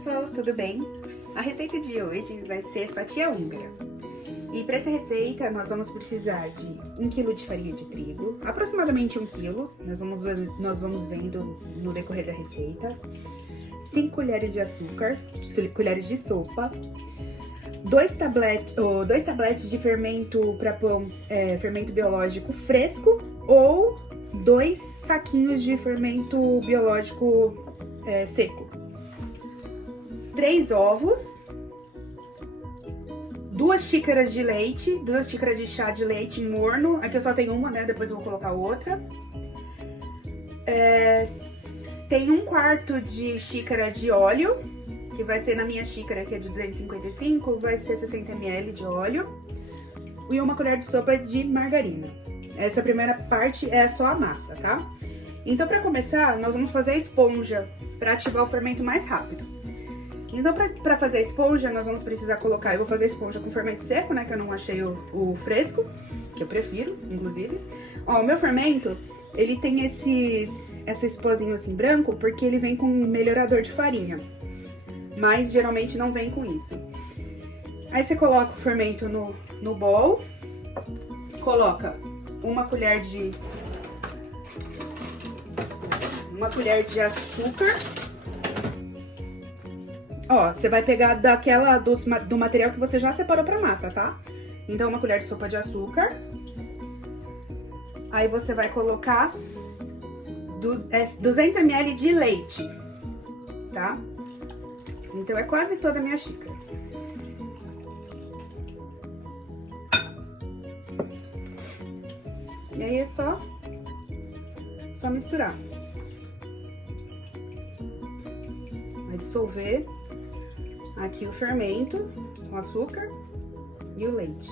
pessoal, tudo bem? A receita de hoje vai ser fatia húngara. E para essa receita nós vamos precisar de 1 kg de farinha de trigo, aproximadamente 1 kg, nós vamos vendo no decorrer da receita, 5 colheres de açúcar, colheres de sopa, 2 tabletes de fermento para pão, fermento biológico fresco ou 2 saquinhos de fermento biológico seco, 3 ovos, 2 xícaras de leite, 2 xícaras de chá de leite morno, aqui eu só tenho uma, né, depois eu vou colocar outra, tem 1/4 de xícara de óleo, que vai ser na minha xícara, que é de 255, vai ser 60 ml de óleo, e 1 colher de sopa de margarina. Essa primeira parte é só a massa, tá? Então, para começar, nós vamos fazer a esponja para ativar o fermento mais rápido. Então, para fazer a esponja, nós vamos precisar colocar... Eu vou fazer a esponja com fermento seco, né? Que eu não achei o fresco, que eu prefiro, inclusive. Ó, o meu fermento, ele tem esses pozinhos assim branco, porque ele vem com um melhorador de farinha. Mas, geralmente, não vem com isso. Aí, você coloca o fermento no bowl, coloca 1 colher de açúcar. Ó, você vai pegar do material que você já separou pra massa, tá? Então, 1 colher de sopa de açúcar. Aí, você vai colocar 200 ml de leite, tá? Então, é quase toda a minha xícara. E aí, é só misturar. Vai dissolver aqui o fermento, o açúcar e o leite.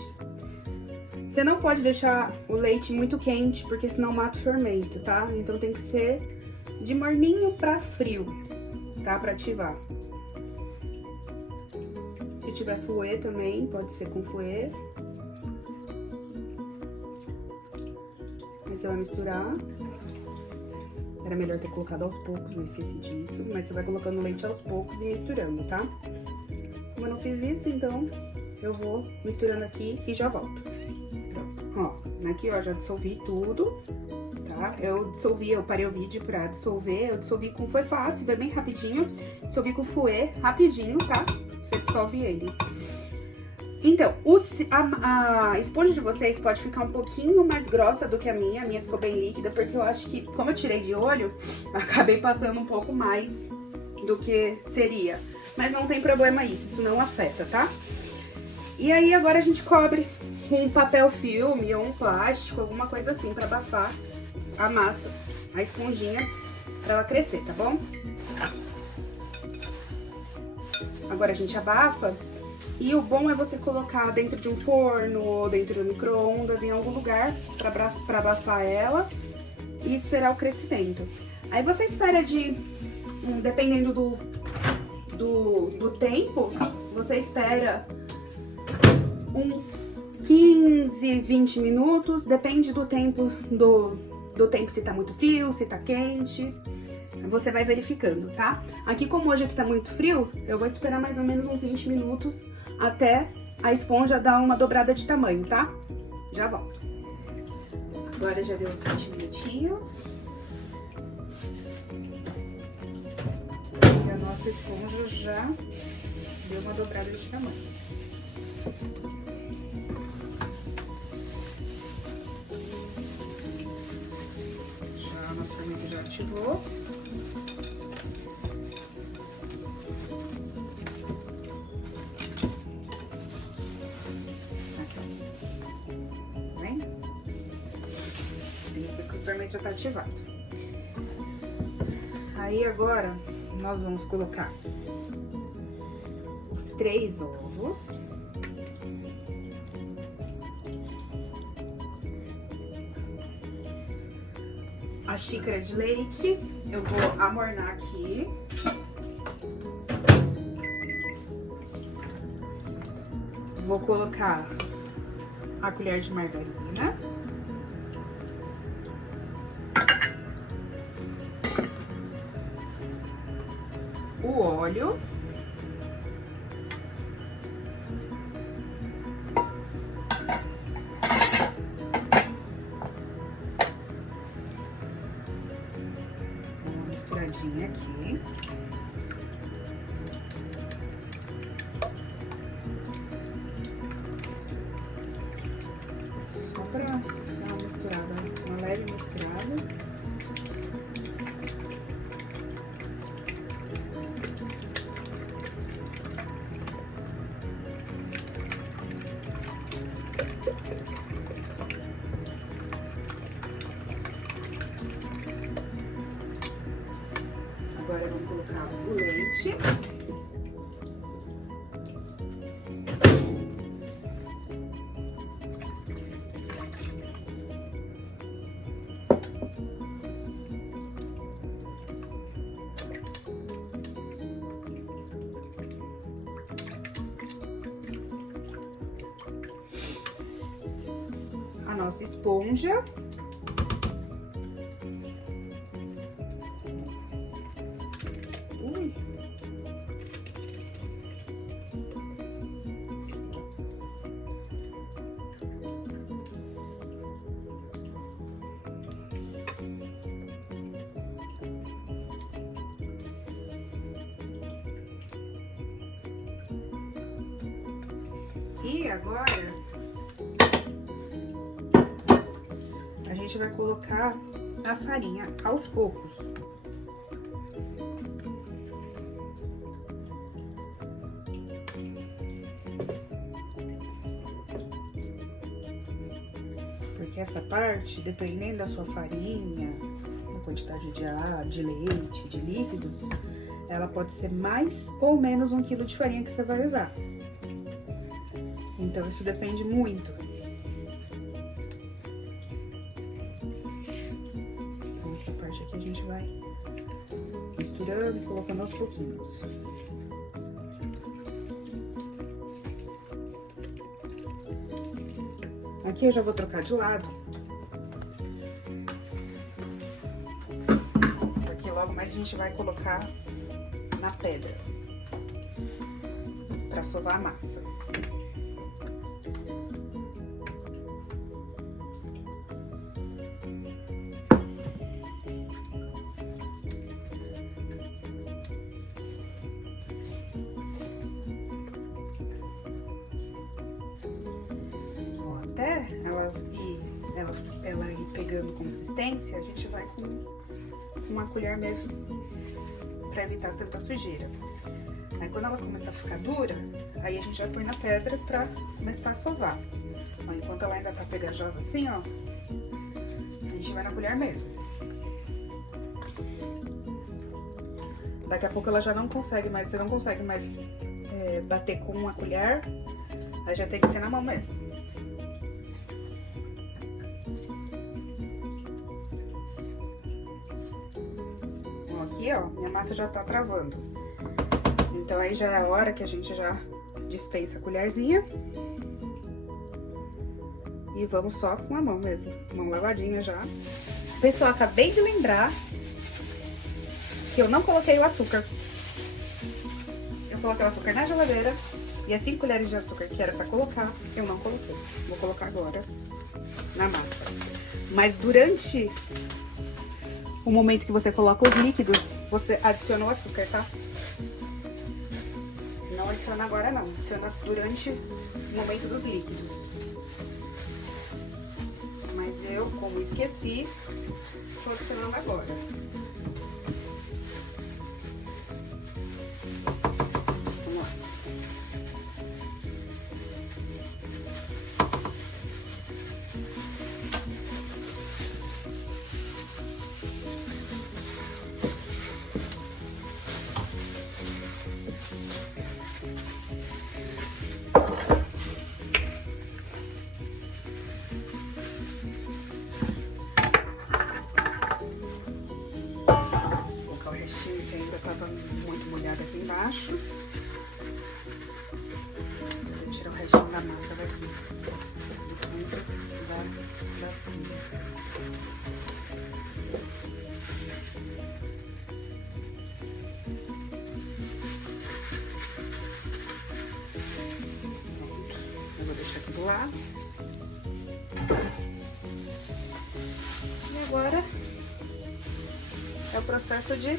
Você não pode deixar o leite muito quente, porque senão mata o fermento, tá? Então tem que ser de morninho pra frio, tá? Pra ativar. Se tiver fouet também, pode ser com fouet. Aí você vai misturar. Era melhor ter colocado aos poucos, não esqueci disso. Mas você vai colocando o leite aos poucos e misturando, tá? Como eu não fiz isso, então eu vou misturando aqui e já volto. Ó, aqui ó, já dissolvi tudo, tá? Eu parei o vídeo pra dissolver. Eu dissolvi foi fácil, foi bem rapidinho. Dissolvi com fouet, rapidinho, tá? Você dissolve ele. Então, a esponja de vocês pode ficar um pouquinho mais grossa do que a minha ficou bem líquida, porque eu acho que, como eu tirei de olho, acabei passando um pouco mais do que seria. Mas não tem problema isso não afeta, tá? E aí, agora a gente cobre com um papel filme ou um plástico, alguma coisa assim, pra abafar a massa, a esponjinha, pra ela crescer, tá bom? Agora a gente abafa. E o bom é você colocar dentro de um forno ou dentro do micro-ondas, em algum lugar, pra abafar ela e esperar o crescimento. Aí você espera dependendo do tempo, você espera uns 15, 20 minutos, depende do tempo, do tempo se tá muito frio, se tá quente. Você vai verificando, tá? Aqui, como hoje aqui tá muito frio, eu vou esperar mais ou menos uns 20 minutos até a esponja dar uma dobrada de tamanho, tá? Já volto. Agora já deu uns 20 minutinhos. E a nossa esponja já deu uma dobrada de tamanho. Já, nosso fermento já ativou. O fermento já tá ativado. Aí agora nós vamos colocar os 3 ovos, a xícara de leite, eu vou amornar aqui. Vou colocar a colher de margarina. O óleo. voltinha aqui. Só pra dar uma misturada, uma leve misturada. Agora vamos colocar o leite. A nossa esponja. E agora, a gente vai colocar a farinha aos poucos. Porque essa parte, dependendo da sua farinha, a quantidade de leite, de líquidos, ela pode ser mais ou menos 1 quilo de farinha que você vai usar. Então, isso depende muito. Então, essa parte aqui a gente vai misturando e colocando aos pouquinhos. Aqui eu já vou trocar de lado. Porque logo mais a gente vai colocar na pedra pra sovar a massa. Até ela ir pegando consistência, a gente vai com uma colher mesmo, pra evitar tanta sujeira. Aí quando ela começar a ficar dura, aí a gente já põe na pedra pra começar a sovar. Ó, enquanto ela ainda tá pegajosa assim, ó, a gente vai na colher mesmo. Daqui a pouco ela já não consegue mais, você não consegue mais bater com uma colher, aí já tem que ser na mão mesmo. Aqui, ó, minha massa já tá travando. Então, aí já é a hora que a gente já dispensa a colherzinha. E vamos só com a mão mesmo, mão lavadinha já. Pessoal, acabei de lembrar que eu não coloquei o açúcar. Eu coloquei o açúcar na geladeira e as 5 colheres de açúcar que era pra colocar, eu não coloquei. Vou colocar agora na massa. Mas durante o momento que você coloca os líquidos, você adiciona o açúcar, tá? Não adiciona agora não, adiciona durante o momento dos líquidos. Mas eu, como esqueci, estou adicionando agora. Vamos lá. Que ainda estava muito molhada aqui embaixo. Vou tirar o restinho da massa daqui, do centro da cima. Pronto, eu vou deixar aqui do lado. E agora é o processo de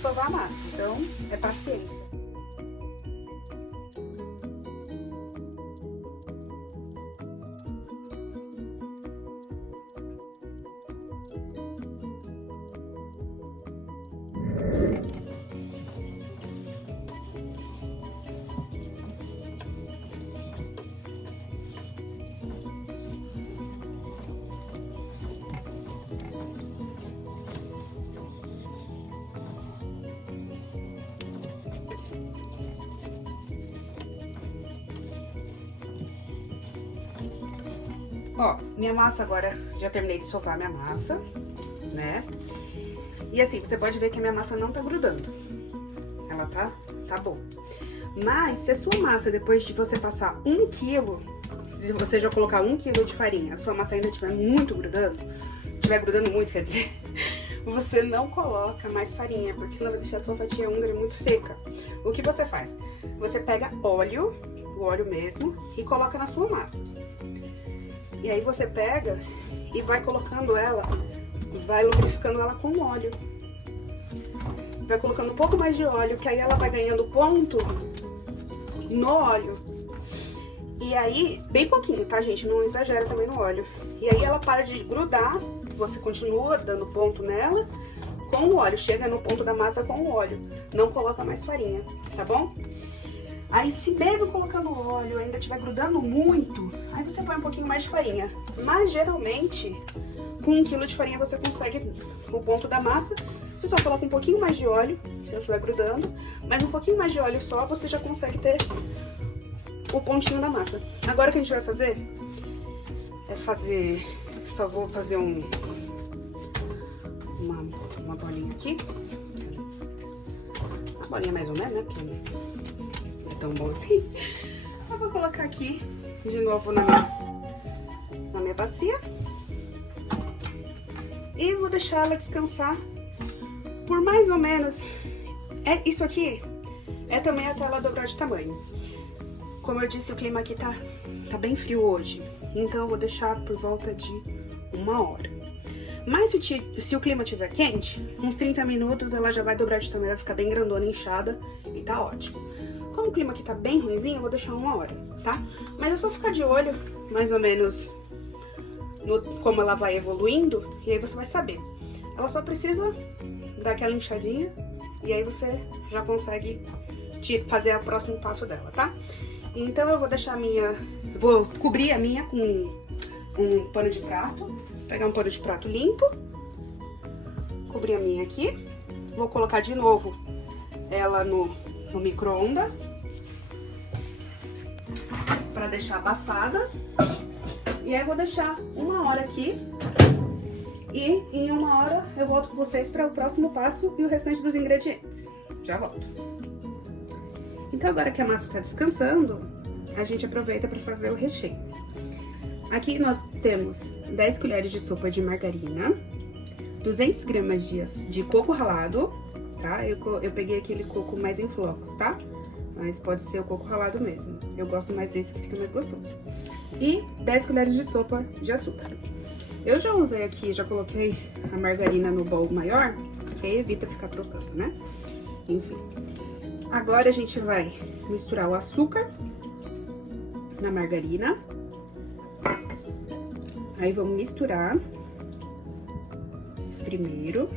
sovar a massa. Então, é paciência. Ó, minha massa agora, já terminei de sovar minha massa, né? E assim, você pode ver que a minha massa não tá grudando. Ela tá boa. Mas, se a sua massa, depois de você passar 1 quilo, se você já colocar 1 quilo de farinha, a sua massa ainda estiver muito grudando, muito, quer dizer, você não coloca mais farinha, porque senão vai deixar a sua fatia húngara muito seca. O que você faz? Você pega óleo, o óleo mesmo, e coloca na sua massa. E aí você pega e vai colocando ela, vai lubrificando ela com óleo. Vai colocando um pouco mais de óleo, que aí ela vai ganhando ponto no óleo. E aí, bem pouquinho, tá, gente? Não exagera também no óleo. E aí ela para de grudar, você continua dando ponto nela com o óleo. Chega no ponto da massa com o óleo. Não coloca mais farinha, tá bom? Aí, se mesmo colocando óleo ainda estiver grudando muito, aí você põe um pouquinho mais de farinha. Mas, geralmente, com 1 quilo de farinha você consegue o ponto da massa. Você só coloca um pouquinho mais de óleo, se não estiver grudando. Mas um pouquinho mais de óleo só, você já consegue ter o pontinho da massa. Agora, o que a gente vai fazer é fazer... Só vou fazer uma bolinha aqui. Uma bolinha mais ou menos, né? Porque tão bom assim. Eu vou colocar aqui de novo na minha bacia e vou deixar ela descansar por mais ou menos. Isso aqui é também até ela dobrar de tamanho. Como eu disse, o clima aqui tá bem frio hoje, então eu vou deixar por volta de 1 hora. Mas se o clima estiver quente, uns 30 minutos ela já vai dobrar de tamanho, vai ficar bem grandona, inchada e tá ótimo. Como o clima aqui tá bem ruimzinho, eu vou deixar 1 hora, tá? Mas é só ficar de olho, mais ou menos, como ela vai evoluindo, e aí você vai saber. Ela só precisa dar aquela inchadinha, e aí você já consegue fazer o próximo passo dela, tá? Então eu vou deixar vou cobrir a minha com um pano de prato, pegar um pano de prato limpo, cobrir a minha aqui, vou colocar de novo ela no micro-ondas para deixar abafada, e aí vou deixar 1 hora aqui e em 1 hora eu volto com vocês para o próximo passo e o restante dos ingredientes. Já volto. Então agora que a massa está descansando, a gente aproveita para fazer o recheio. Aqui nós temos 10 colheres de sopa de margarina, 200 gramas de coco ralado, tá? Eu peguei aquele coco mais em flocos, tá? Mas pode ser o coco ralado mesmo. Eu gosto mais desse que fica mais gostoso. E 10 colheres de sopa de açúcar. Eu já usei aqui, já coloquei a margarina no bowl maior, que aí evita ficar trocando, né? Enfim. Agora a gente vai misturar o açúcar na margarina. Aí vamos misturar primeiro,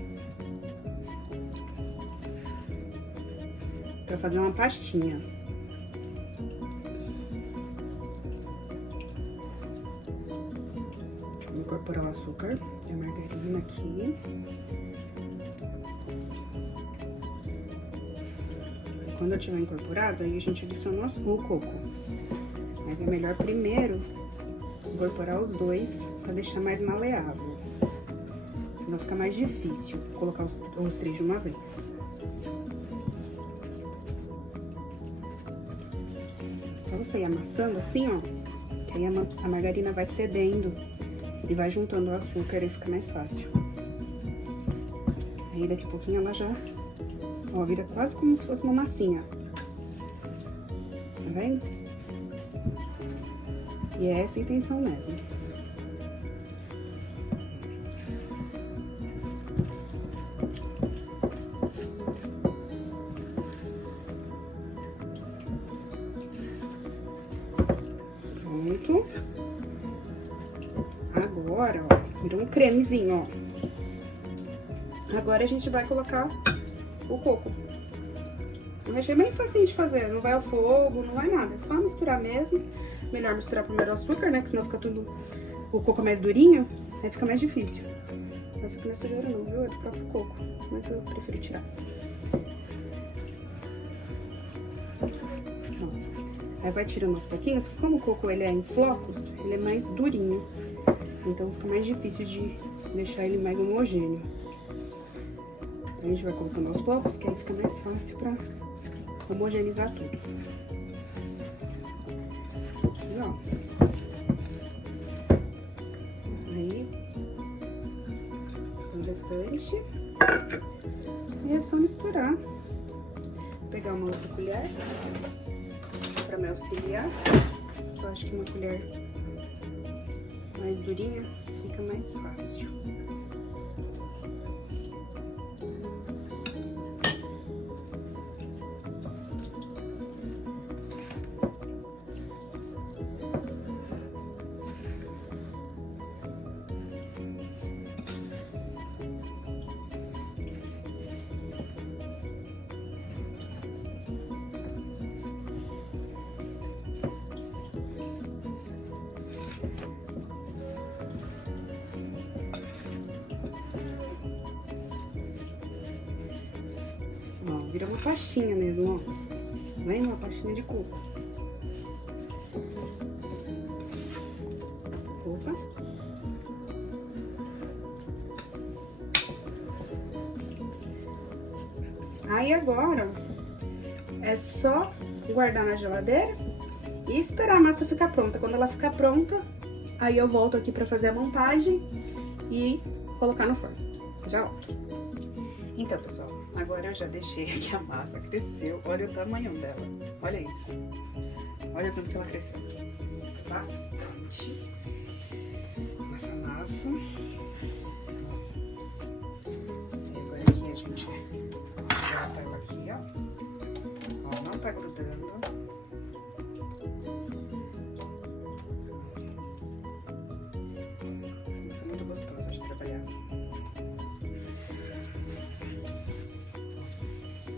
para fazer uma pastinha. Vou incorporar o açúcar e a margarina aqui. Quando eu tiver incorporado, aí a gente adiciona o coco. Mas é melhor primeiro incorporar os dois para deixar mais maleável. Senão fica mais difícil colocar os 3 de uma vez. Só você ir amassando assim, ó, que aí a margarina vai cedendo e vai juntando o açúcar e fica mais fácil. Aí daqui a pouquinho ela já, ó, vira quase como se fosse uma massinha. Tá vendo? E é essa a intenção mesmo. pronto. Agora, ó, virou um cremezinho, ó. Agora a gente vai colocar o coco. Eu achei bem facinho de fazer, não vai ao fogo, não vai nada. É só misturar mesmo. Melhor misturar primeiro o açúcar, né? Que senão fica tudo... O coco mais durinho, aí fica mais difícil. Essa aqui não é sujeira não, viu? É do próprio coco. Mas eu prefiro tirar. Ó. Aí vai tirando aos pouquinhos, porque como o coco ele é em flocos, ele é mais durinho. Então fica mais difícil de deixar ele mais homogêneo. Aí a gente vai colocando aos poucos, que aí fica mais fácil pra homogeneizar tudo. Aqui, ó. Aí, o restante. E é só misturar. Vou pegar uma outra colher pra me auxiliar. Eu acho que uma colher mais durinha fica mais fácil. Ó, vira uma pastinha mesmo, ó. Vem uma pastinha de coco. Opa. Aí agora é só guardar na geladeira e esperar a massa ficar pronta. Quando ela ficar pronta, aí eu volto aqui pra fazer a montagem e colocar no forno. Já volto. Então, pessoal, agora eu já deixei aqui a massa, cresceu. Olha o tamanho dela. Olha isso. Olha tudo que ela cresceu. Bastante. Essa massa. E agora aqui a gente bota ela aqui, ó. Ó, não tá grudando. Isso é muito gostoso de trabalhar.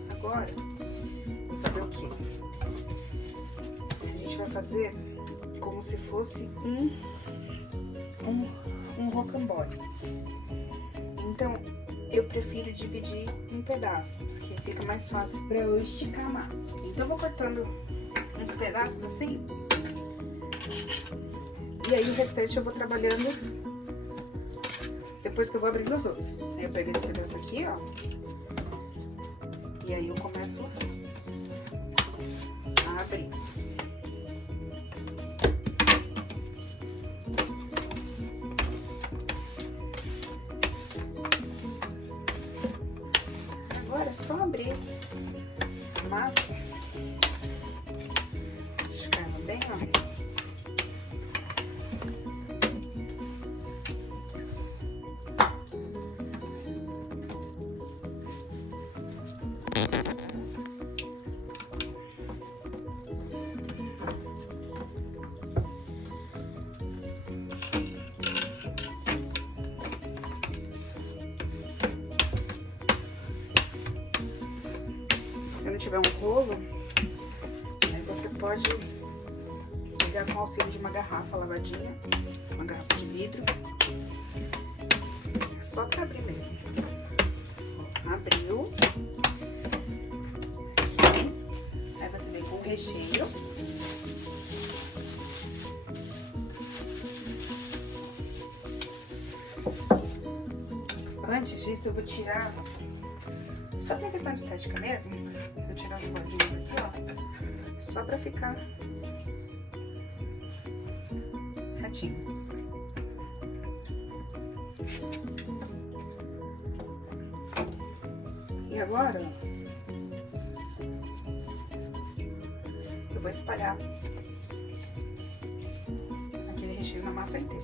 Agora, vou fazer o quê? A gente vai fazer como se fosse um rocambole. Então, eu prefiro dividir em pedaços, que fica mais fácil pra eu esticar a massa. Então, eu vou cortando uns pedaços assim. E aí, o restante eu vou trabalhando depois que eu vou abrindo os outros. Aí, eu pego esse pedaço aqui, ó. E aí eu começo a abrir. Agora é só abrir a massa. Esticar ela bem, ó. Se não tiver um rolo, aí você pode pegar com o auxílio de uma garrafa lavadinha, uma garrafa de vidro, só pra abrir mesmo. Ó, abriu. Aqui. Aí você vem com o recheio. Antes disso, eu vou tirar, só pra questão de estética mesmo, eu vou tirar as bordinhas aqui, ó, só pra ficar retinho. E agora, ó, eu vou espalhar aquele recheio na massa inteira.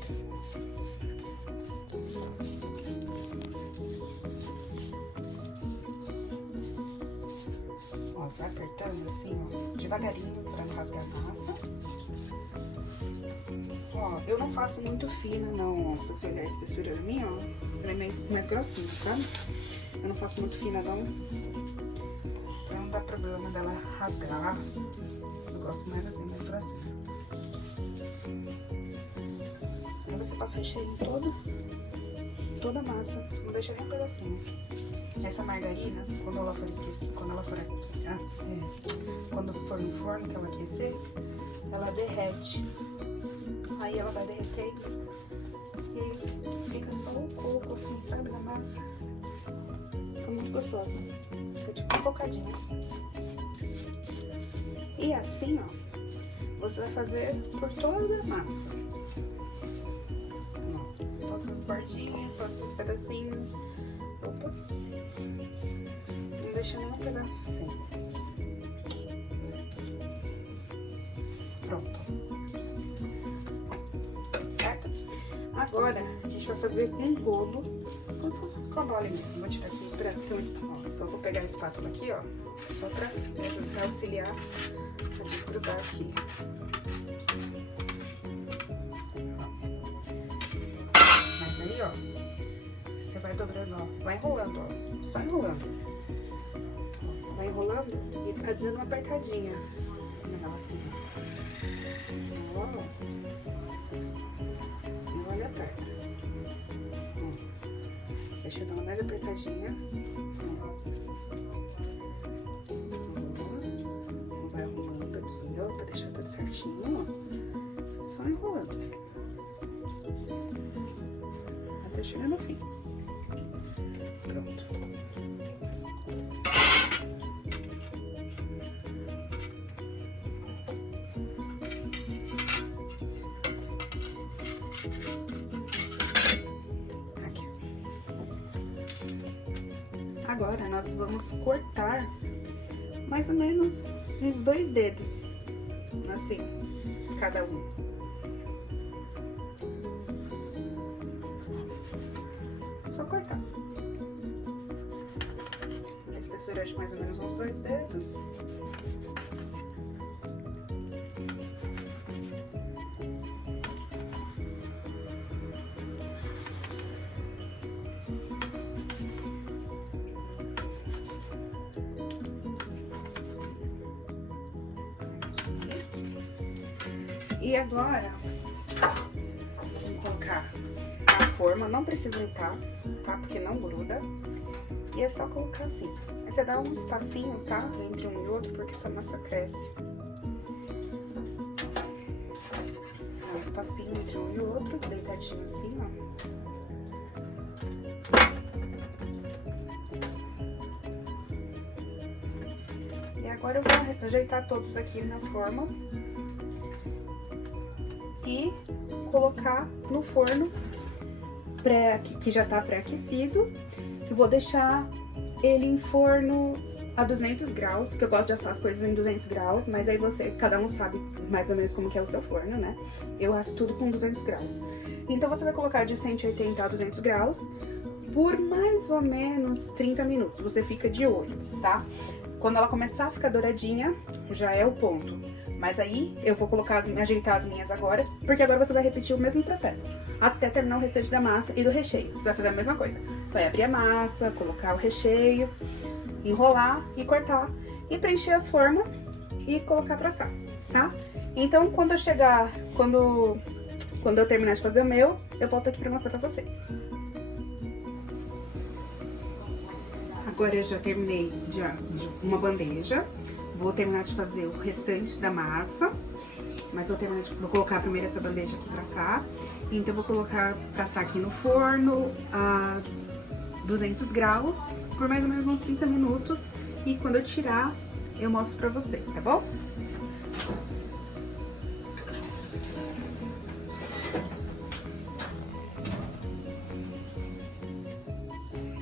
Ó, vai apertando assim, ó, devagarinho, pra não rasgar a massa. Ó, eu não faço muito fina, não. Se você olhar a espessura da minha, ó, ela é mais grossinha, sabe? Eu não faço muito fina, não. Então não dá problema dela rasgar. Eu gosto mais assim, mais grossinha. Aí você passa o recheio toda a massa, não deixa nem um pedacinho. Essa margarina, quando for no forno que ela aquecer, ela derrete. Aí ela vai derretendo e aí fica só o coco assim, sabe, na massa. Fica muito gostosa. Fica tipo pipocadinha. E assim, ó, você vai fazer por toda a massa. Ó, todas as bordinhas, todos os pedacinhos. Opa! Não deixa nenhum pedaço sem. Pronto. Certo? Agora, a gente vai fazer um rolo, como se fosse um cambole mesmo. Vou tirar aqui pra ter um espátula. Só vou pegar a espátula aqui, ó. Só pra me ajudar a auxiliar a desgrudar aqui. Mas aí, ó, você vai dobrando, ó. Vai enrolando, ó. Só enrolando. Vai enrolando e tá dando uma apertadinha nela assim, ó. E olha aperta. Deixa eu dar uma mais apertadinha. Vai arrumando aqui, ó, pra deixar tudo certinho, ó. Só enrolando. Até chegar no fim. Pronto. Aqui. Agora nós vamos cortar mais ou menos uns 2 dedos, assim, cada um. Só cortar. A espessura de mais ou menos uns 2 dedos. E agora, vamos colocar a forma, não precisa untar, tá? Porque não gruda. E é só colocar assim. Aí você dá um espacinho, tá? Entre um e outro, porque essa massa cresce. Dá um espacinho entre um e outro, deitadinho assim, ó. E agora eu vou ajeitar todos aqui na forma. E colocar no forno que já tá pré-aquecido. Eu vou deixar ele em forno a 200 graus, que eu gosto de assar as coisas em 200 graus, mas aí cada um sabe mais ou menos como que é o seu forno, né? Eu asso tudo com 200 graus. Então, você vai colocar de 180 a 200 graus por mais ou menos 30 minutos. Você fica de olho, tá? Quando ela começar a ficar douradinha, já é o ponto. Mas aí, eu vou ajeitar as minhas agora, porque agora você vai repetir o mesmo processo, até terminar o restante da massa e do recheio. Você vai fazer a mesma coisa. Vai abrir a massa, colocar o recheio, enrolar e cortar, e preencher as formas e colocar pra assar, tá? Então, quando eu terminar de fazer o meu, eu volto aqui pra mostrar pra vocês. Agora eu já terminei de uma bandeja. Vou terminar de fazer o restante da massa, mas vou colocar primeiro essa bandeja aqui pra assar. Então, vou colocar pra assar aqui no forno a 200 graus por mais ou menos uns 30 minutos. E quando eu tirar, eu mostro pra vocês, tá bom?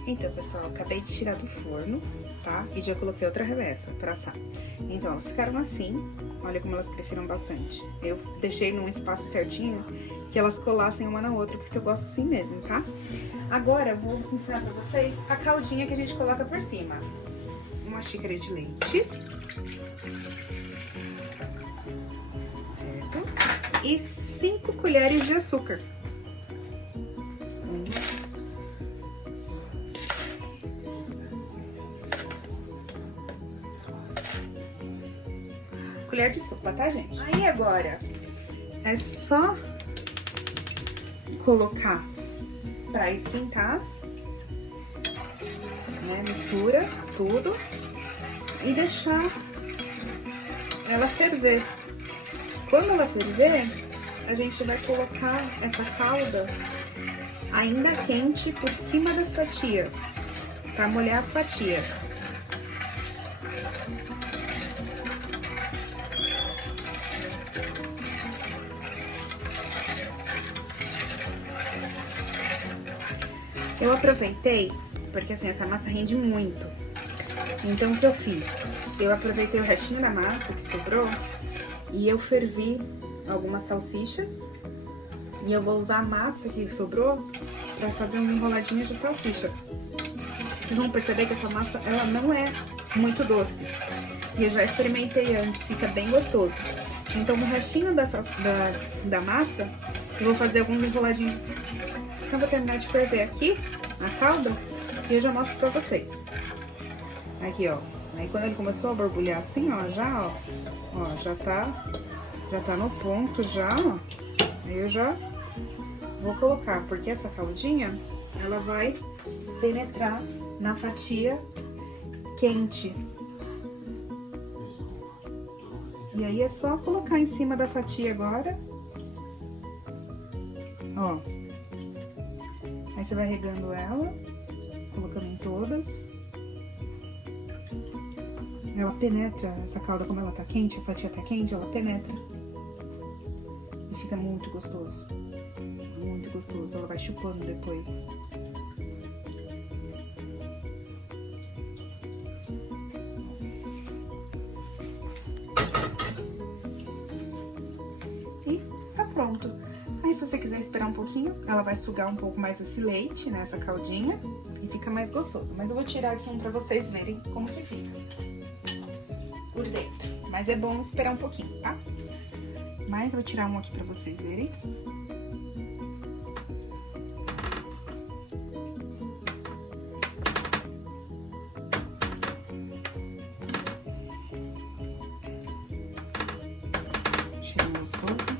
Então, pessoal, acabei de tirar do forno, tá? E já coloquei outra remessa pra assar. Então, elas ficaram assim. Olha como elas cresceram bastante. Eu deixei num espaço certinho que elas colassem uma na outra, porque eu gosto assim mesmo, tá? Agora, eu vou ensinar pra vocês a caldinha que a gente coloca por cima. Uma xícara de leite. Certo? e 5 colheres de açúcar. Colher de sopa, tá, gente? Aí agora é só colocar pra esquentar, né? Mistura tudo e deixar ela ferver. Quando ela ferver, a gente vai colocar essa calda ainda quente por cima das fatias, pra molhar as fatias. Eu aproveitei, porque assim, essa massa rende muito. Então, o que eu fiz? Eu aproveitei o restinho da massa que sobrou e eu fervi algumas salsichas. E eu vou usar a massa que sobrou pra fazer um enroladinho de salsicha. Vocês vão perceber que essa massa, ela não é muito doce. E eu já experimentei antes, fica bem gostoso. Então, no restinho da massa, eu vou fazer alguns enroladinhos. Então, eu vou terminar de ferver aqui a calda e eu já mostro pra vocês. Aqui, ó. Aí, quando ele começou a borbulhar assim, ó, já tá no ponto já, ó. Aí eu já vou colocar, porque essa caldinha, ela vai penetrar na fatia quente. E aí é só colocar em cima da fatia agora. Ó. Aí você vai regando ela, colocando em todas. Ela penetra, essa calda, como ela tá quente, a fatia tá quente, ela penetra. E fica muito gostoso. Muito gostoso. Ela vai chupando depois. E tá pronto. Aí, se você quiser esperar um pouquinho, ela vai sugar um pouco mais esse leite, né, essa caldinha, e fica mais gostoso. Mas eu vou tirar aqui um pra vocês verem como que fica por dentro. Mas é bom esperar um pouquinho, tá? Mas eu vou tirar um aqui pra vocês verem. Cheiro gostoso.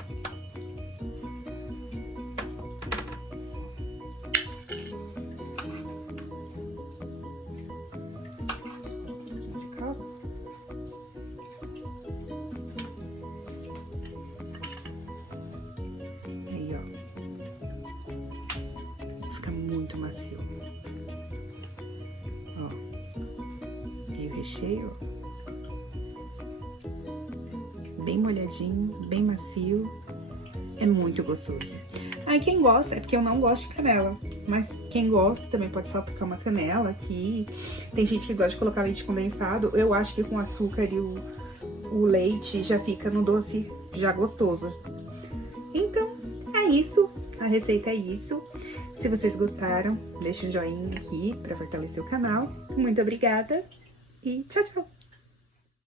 Muito macio. Ó. E o recheio, bem molhadinho, bem macio. É muito gostoso. Aí quem gosta, é porque eu não gosto de canela, mas quem gosta também pode só picar uma canela aqui. Tem gente que gosta de colocar leite condensado. Eu acho que com açúcar e o leite já fica no doce já gostoso. Então, é isso. A receita é isso. Se vocês gostaram, deixe um joinha aqui para fortalecer o canal. Muito obrigada e tchau, tchau!